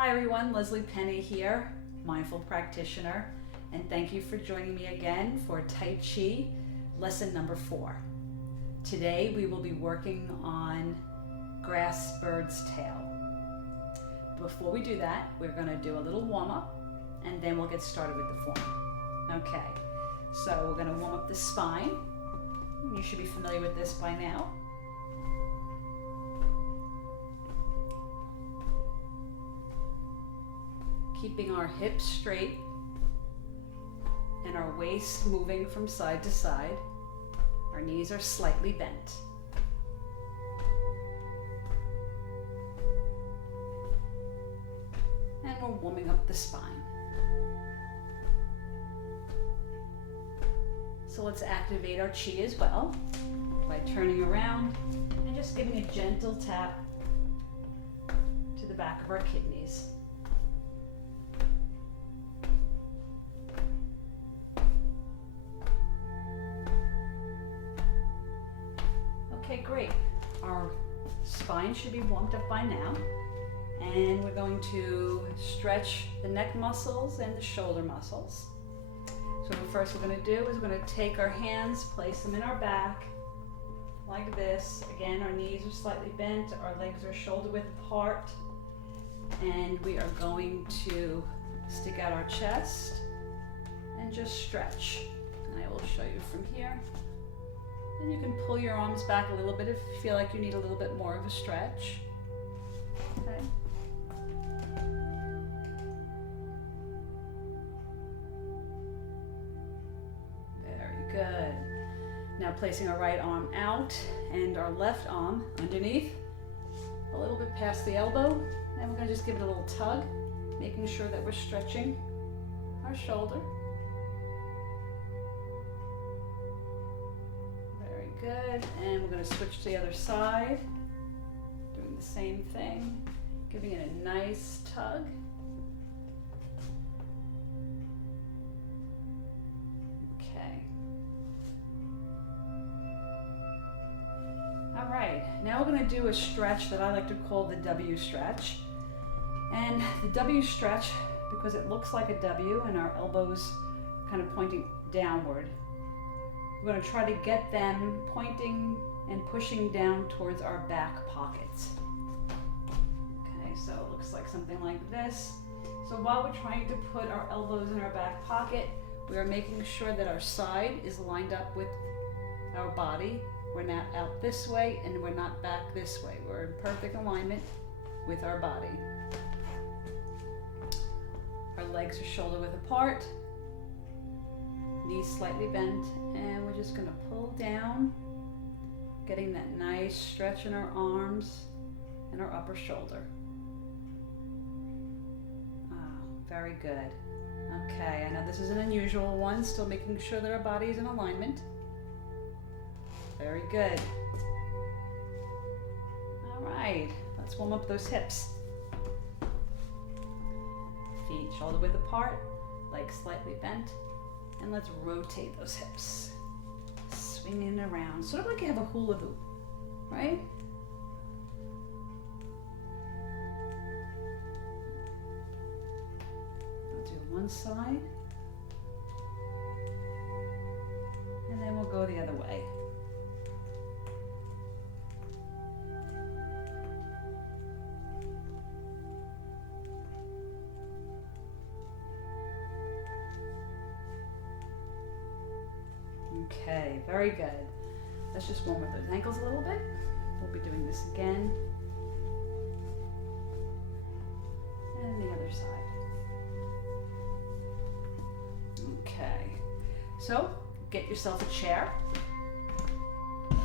Hi everyone, Leslie Penny here, Mindful Practitioner, and thank you for joining me again for Tai Chi lesson number 4. Today we will be working on grass bird's tail. Before we do that, we're going to do a little warm-up and then we'll get started with the form. Okay, so we're going to warm up the spine. You should be familiar with this by now. Keeping our hips straight and our waist moving from side to side. Our knees are slightly bent. And we're warming up the spine. So let's activate our chi as well by turning around and just giving a gentle tap to the back of our kidneys. Okay, great. Our spine should be warmed up by now. And we're going to stretch the neck muscles and the shoulder muscles. So what first we're going to do is we're going to take our hands, place them in our back, like this. Again, our knees are slightly bent, our legs are shoulder width apart. And we are going to stick out our chest and just stretch. And I will show you from here. And you can pull your arms back a little bit if you feel like you need a little bit more of a stretch. Okay. Very good. Now placing our right arm out and our left arm underneath, a little bit past the elbow, and we're going to just give it a little tug, making sure that we're stretching our shoulder. Good, and we're going to switch to the other side, doing the same thing, giving it a nice tug. Okay. All right, now we're going to do a stretch that I like to call the W stretch. And the W stretch, because it looks like a W and our elbows kind of pointing downward, we're going to try to get them pointing and pushing down towards our back pockets. Okay, so it looks like something like this. So while we're trying to put our elbows in our back pocket, we are making sure that our side is lined up with our body. We're not out this way and we're not back this way. We're in perfect alignment with our body. Our legs are shoulder width apart. Knees slightly bent, and we're just going to pull down, getting that nice stretch in our arms and our upper shoulder. Very good. Okay, I know this is an unusual one, still making sure that our body is in alignment. Very good. All right, let's warm up those hips. Feet shoulder width apart, legs slightly bent. And let's rotate those hips. Swinging around, sort of like you have a hula hoop, right? I'll do one side. And then we'll go the other way. Okay, very good. Let's just warm up those ankles a little bit. We'll be doing this again. And the other side. Okay, so get yourself a chair. And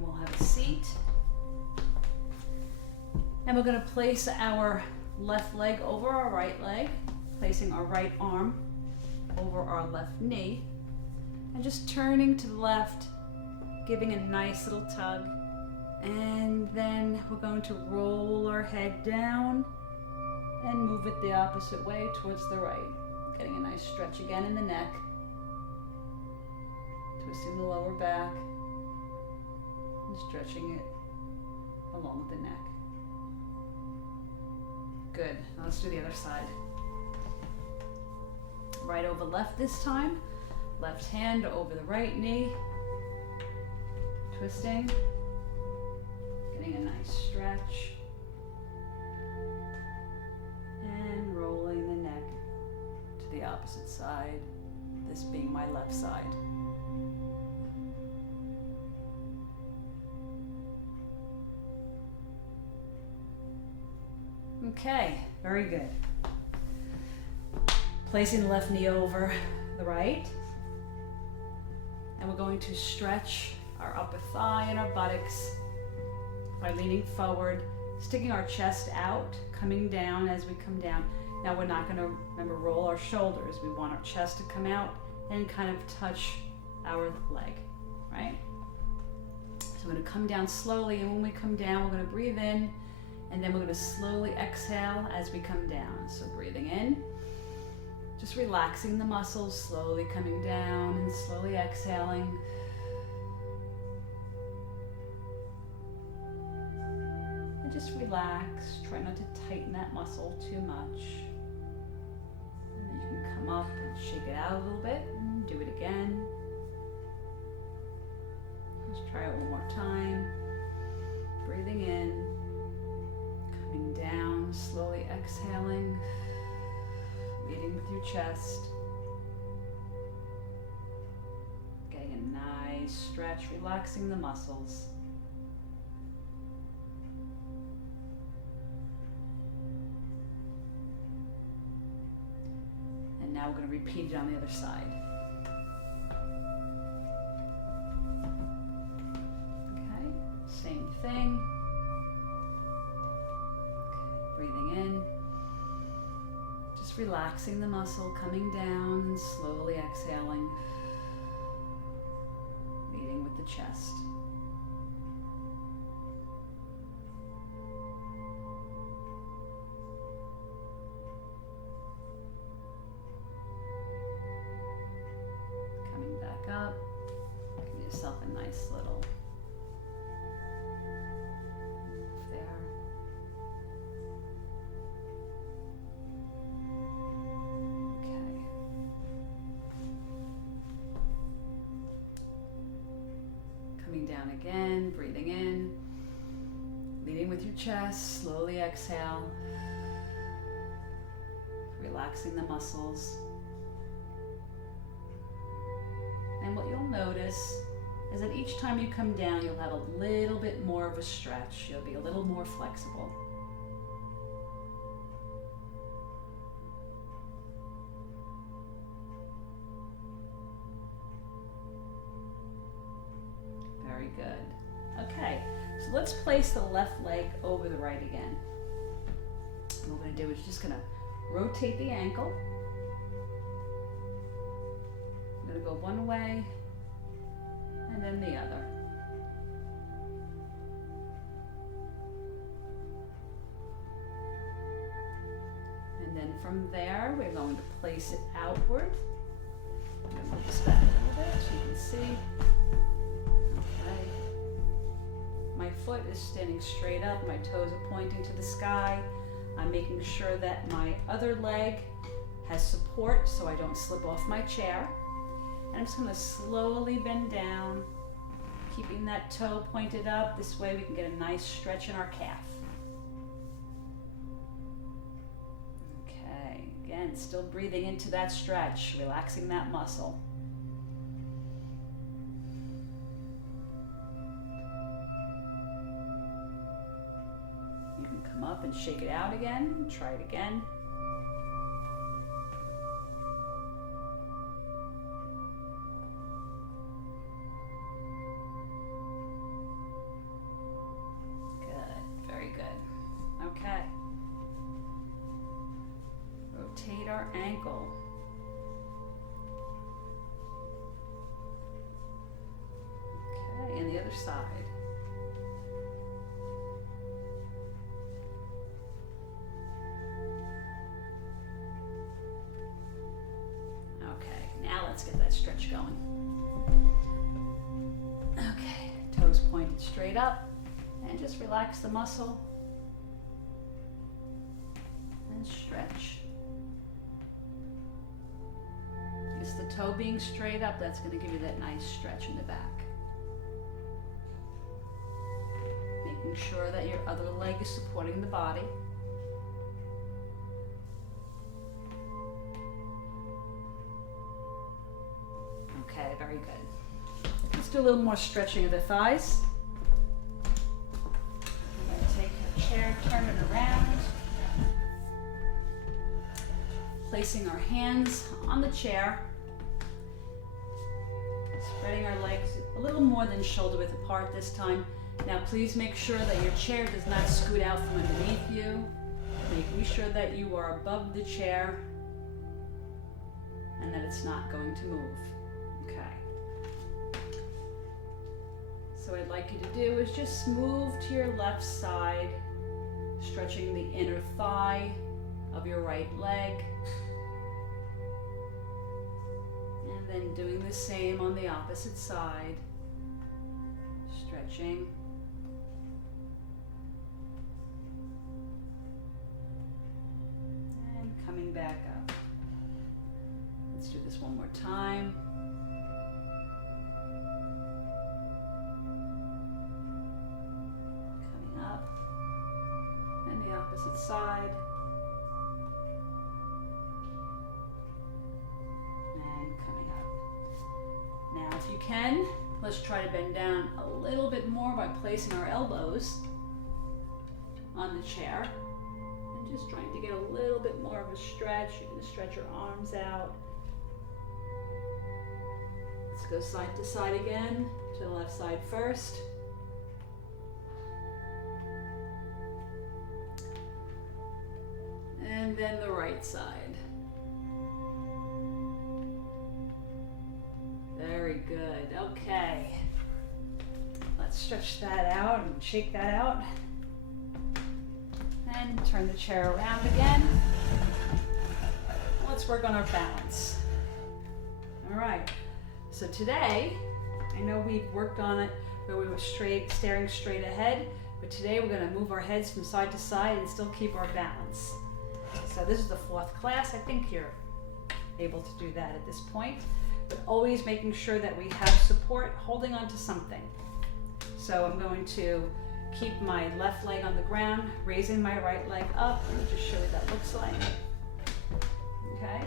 we'll have a seat. And we're going to place our left leg over our right leg, placing our right arm over our left knee, and just turning to the left, giving a nice little tug, and then we're going to roll our head down and move it the opposite way towards the right, getting a nice stretch again in the neck, twisting the lower back and stretching it along with the neck. Good. Now let's do the other side. Right over left this time. Left hand over the right knee. Twisting. Getting a nice stretch. And rolling the neck to the opposite side. This being my left side. Okay, very good. Placing the left knee over the right. And we're going to stretch our upper thigh and our buttocks by leaning forward, sticking our chest out, coming down as we come down. Now we're not going to, remember, roll our shoulders. We want our chest to come out and kind of touch our leg, right? So we're going to come down slowly, and when we come down, we're going to breathe in, and then we're going to slowly exhale as we come down. So breathing in, just relaxing the muscles, slowly coming down and slowly exhaling. And just relax, try not to tighten that muscle too much. And then you can come up and shake it out a little bit and do it again. Let's try it one more time. Breathing in, coming down, slowly exhaling. Leading with your chest. Getting a nice stretch, relaxing the muscles. And now we're going to repeat it on the other side. Okay, same thing. Okay, breathing in. Relaxing the muscle, coming down and slowly exhaling, leading with the chest. Coming back up, give yourself a nice little move there. Down again, breathing in, leading with your chest, slowly exhale, relaxing the muscles. And what you'll notice is that each time you come down, you'll have a little bit more of a stretch. You'll be a little more flexible. Very good. Okay, so let's place the left leg over the right again. And what we're going to do is just going to rotate the ankle. I'm going to go one way and then the other. And then from there, we're going to place it outward. I'm going to move this back a little bit so you can see. Okay. My foot is standing straight up, my toes are pointing to the sky. I'm making sure that my other leg has support so I don't slip off my chair. And I'm just going to slowly bend down, keeping that toe pointed up. This way we can get a nice stretch in our calf. Okay, again, still breathing into that stretch, relaxing that muscle. You can come up and shake it out again, try it again. Rotate our ankle. Okay, and the other side. Okay, now let's get that stretch going. Okay, toes pointed straight up And just relax the muscle and stretch. It's the toe being straight up that's going to give you that nice stretch in the back. Making sure that your other leg is supporting the body. Okay, very good. Let's do a little more stretching of the thighs. I'm going to take our chair, turn it around. Placing our hands on the chair. Spreading our legs a little more than shoulder width apart this time. Now please make sure that your chair does not scoot out from underneath you. Making sure that you are above the chair and that it's not going to move. Okay. So what I'd like you to do is just move to your left side, stretching the inner thigh of your right leg. And then doing the same on the opposite side. Stretching. And coming back up. Let's do this one more time. Coming up. And the opposite side. Now, if you can, let's try to bend down a little bit more by placing our elbows on the chair and just trying to get a little bit more of a stretch. You can stretch your arms out. Let's go side to side again, to the left side first. And then the right side. Very good. Okay. Let's stretch that out and shake that out. And turn the chair around again. Let's work on our balance. All right. So today, I know we've worked on it where we were staring straight ahead, but today we're going to move our heads from side to side and still keep our balance. So this is the 4th class. I think you're able to do that at this point. But always making sure that we have support, holding on to something. So I'm going to keep my left leg on the ground, raising my right leg up. Let me just show you what that looks like. Okay.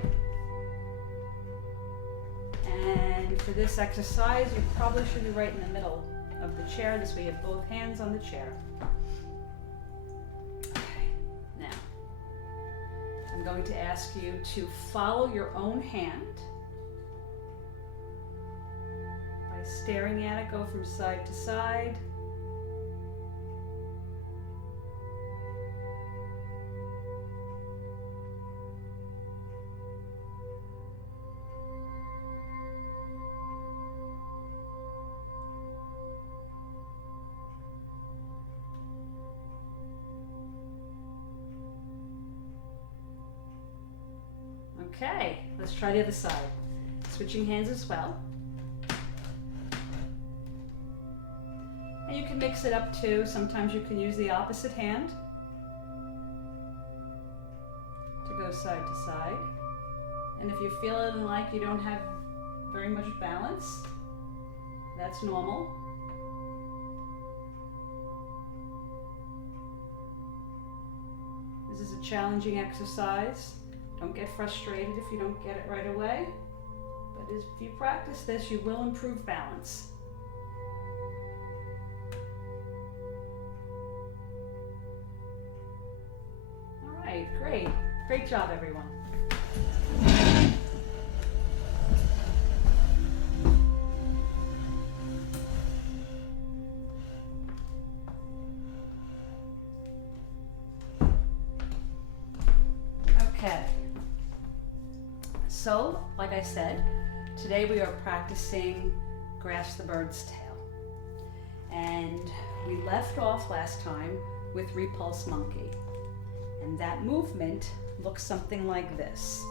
And for this exercise, you probably should be right in the middle of the chair. This way you have both hands on the chair. Okay. Now, I'm going to ask you to follow your own hand. Staring at it, go from side to side. Okay, let's try the other side. Switching hands as well. And you can mix it up too. Sometimes you can use the opposite hand to go side to side. And if you're feeling like you don't have very much balance, that's normal. This is a challenging exercise. Don't get frustrated if you don't get it right away. But if you practice this, you will improve balance. Great. Great job, everyone. Okay. So, like I said, today we are practicing Grasp the Bird's Tail. And we left off last time with Repulse Monkey. And that movement looks something like this,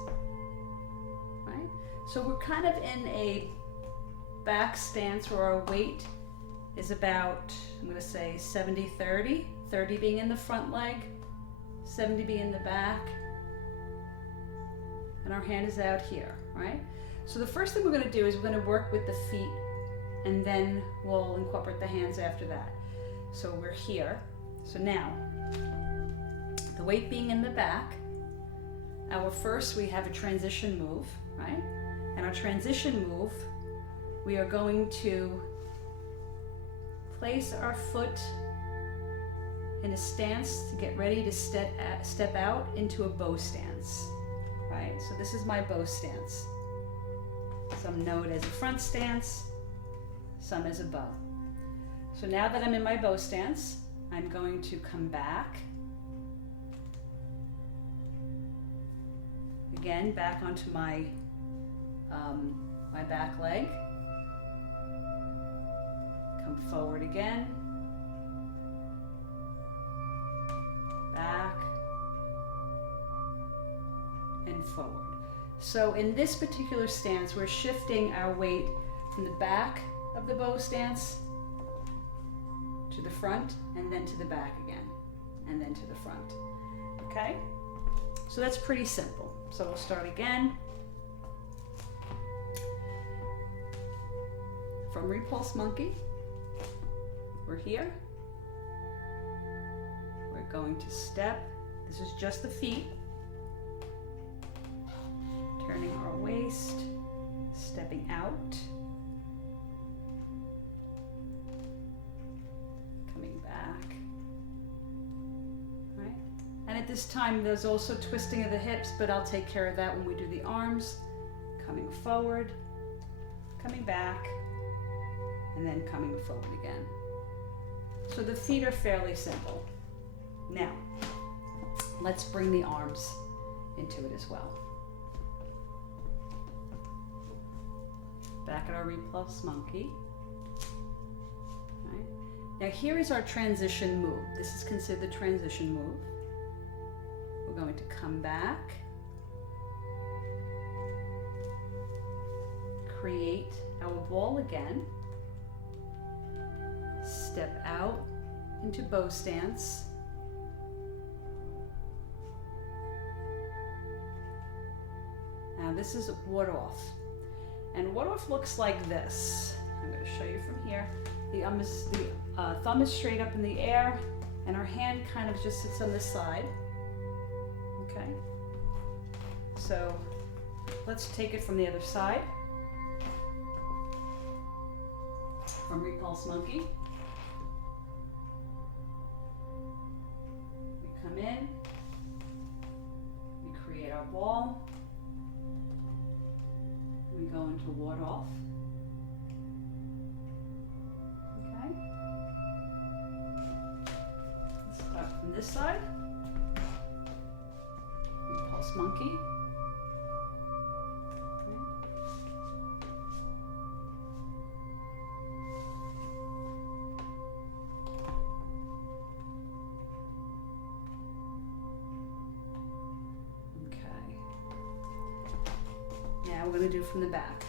right? So we're kind of in a back stance where our weight is about, I'm going to say 70-30, 30 being in the front leg, 70 being in the back, and our hand is out here, right? So the first thing we're going to do is we're going to work with the feet, and then we'll incorporate the hands after that. So we're here. So now, the weight being in the back, we have a transition move, right? And our transition move, we are going to place our foot in a stance to get ready to step out into a bow stance, right? So this is my bow stance. Some know it as a front stance, some as a bow. So now that I'm in my bow stance, I'm going to come back. Again, back onto my back leg. Come forward again. Back. And forward. So in this particular stance, we're shifting our weight from the back of the bow stance to the front, and then to the back again, and then to the front. Okay? So that's pretty simple. So we'll start again. From Repulse Monkey, we're here. We're going to step. This is just the feet. Turning our waist, stepping out. Coming back. Right? And at this time, there's also twisting of the hips, but I'll take care of that when we do the arms. Coming forward, coming back, and then coming forward again. So the feet are fairly simple. Now, let's bring the arms into it as well. Back at our Repulse Monkey. Right. Now here is our transition move. This is considered the transition move. We're going to come back, create our ball again, step out into bow stance, now this is ward off. And ward off looks like this. I'm going to show you from here. The thumb is straight up in the air, and our hand kind of just sits on this side. Okay. So let's take it from the other side. From Repulse Monkey. We come in. We create our ball. We go into ward off. Okay. Let's start from this side. Repulse Monkey. Now we're going to do from the back.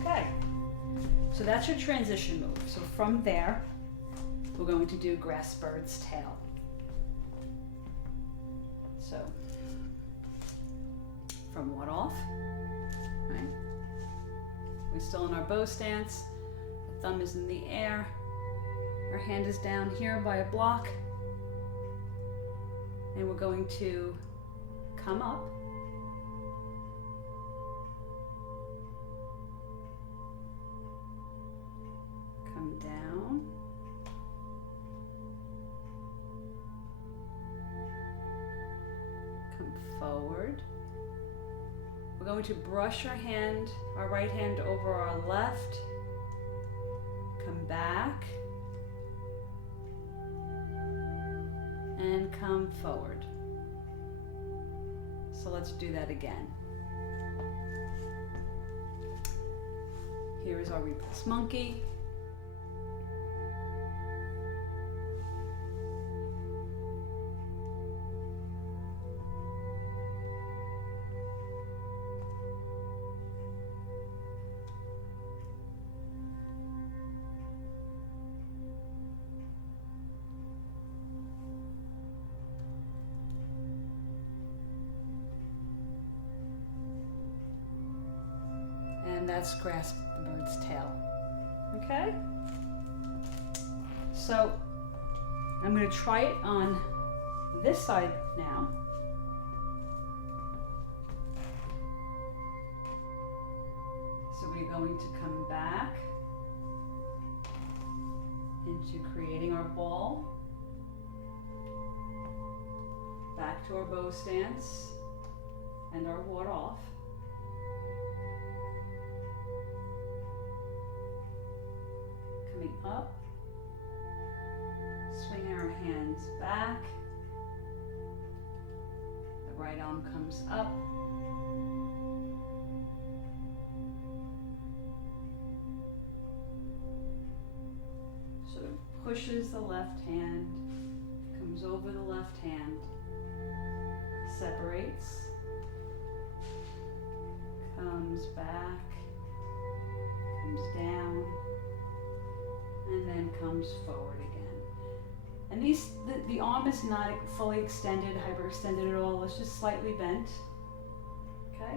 Okay, so that's your transition move. So from there, we're going to do Grass Bird's Tail. So from ward off, right? We're still in our bow stance. The thumb is in the air. Our hand is down here by a block. And we're going to come up. Come down. Come forward. We're going to brush our right hand over our left, come back, and come forward. So let's do that again. Here is our Repulse Monkey. and that's grasp the bird's tail. Okay? So I'm going to try it on this side now. So we're going to come back into creating our ball, back to our bow stance and our ward off. Coming up, swing our hands back, the right arm comes up, sort of pushes the left hand, comes over the left hand, separates, comes back, comes down, and then comes forward again. And the arm is not fully extended, hyperextended at all, it's just slightly bent. Okay?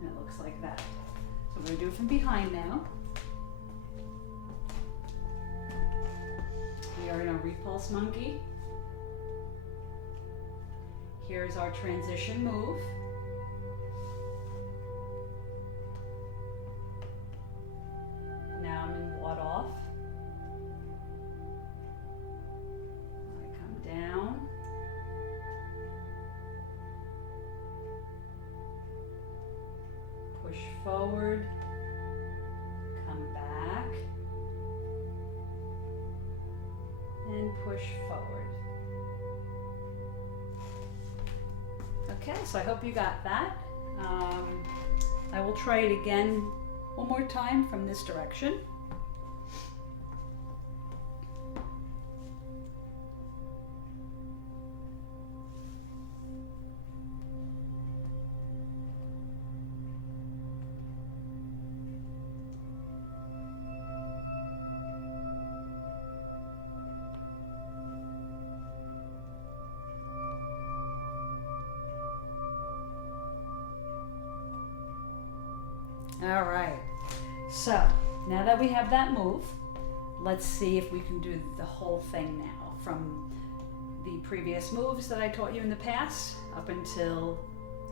And it looks like that. So we're going to do it from behind now. We are in a repulse monkey. Here's our transition move. Now I'm in ward off. I come down. Push forward. Come back. And push forward. Okay, so I hope you got that. I will try it again one more time from this direction. All right, so now that we have that move, let's see if we can do the whole thing now from the previous moves that I taught you in the past up until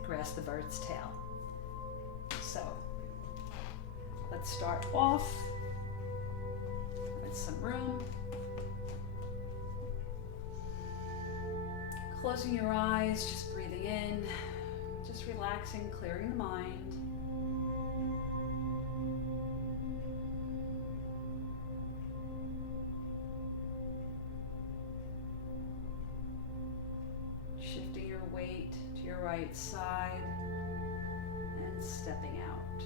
grasp the bird's tail. So let's start off with some room. Closing your eyes, just breathing in, just relaxing, clearing the mind. Shifting your weight to your right side and stepping out.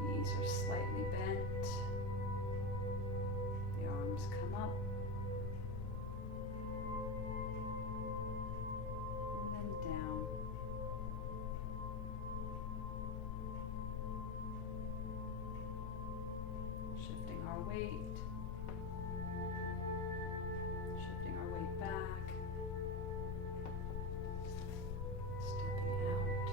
Knees are slightly bent. The arms come up. And then down. Shifting our weight. Back, stepping out,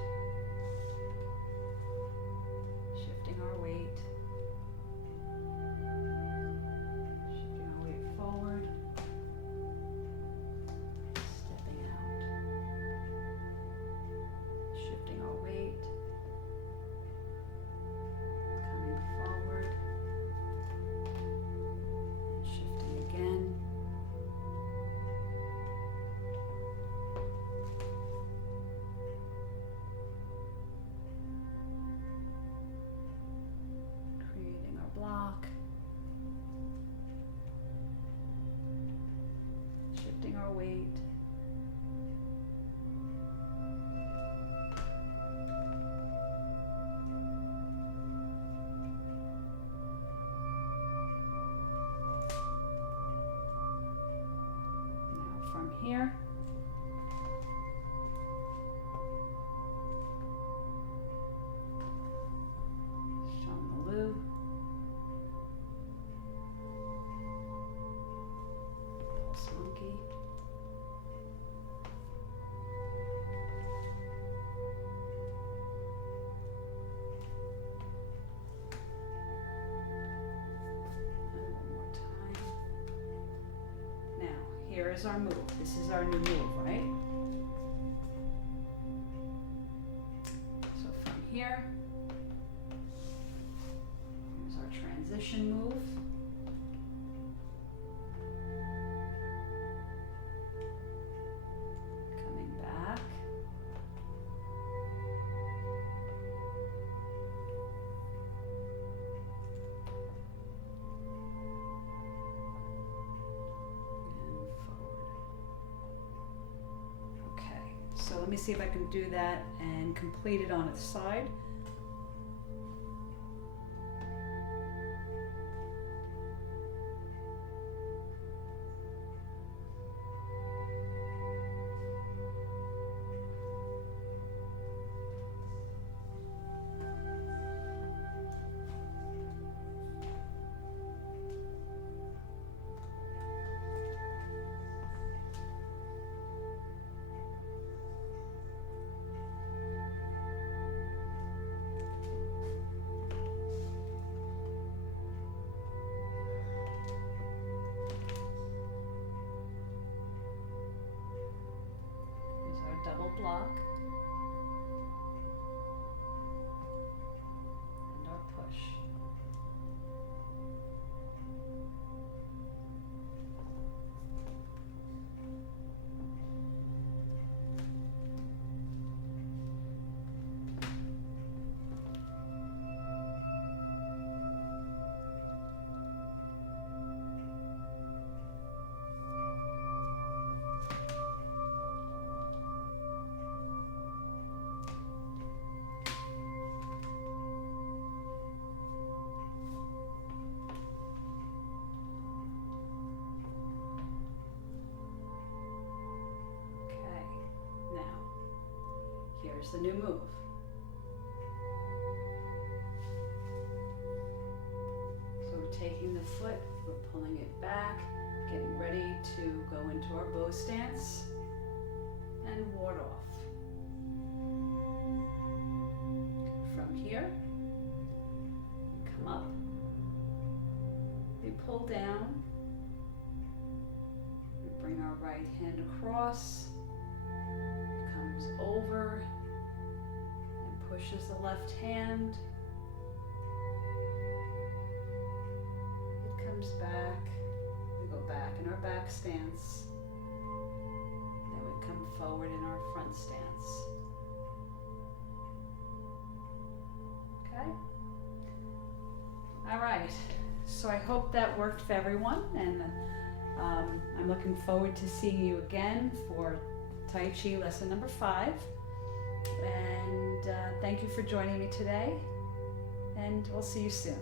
shifting our weight, shifting our weight forward, stepping out, shifting our weight, coming forward, and shifting again. Block, shifting our weight, now from here monkey. here's our move. This is our new move, right? So from here, here's our transition move. Coming back. So let me see if I can do that and complete it on its side. Double block and our push. Here's the new move. So we're taking the foot, we're pulling it back, getting ready to go into our bow stance and ward off. From here, come up, we pull down, we bring our right hand across, comes over, pushes the left hand. It comes back. We go back in our back stance. Then we come forward in our front stance. Okay? All right. So I hope that worked for everyone, and I'm looking forward to seeing you again for Tai Chi lesson number 5. And thank you for joining me today, and we'll see you soon.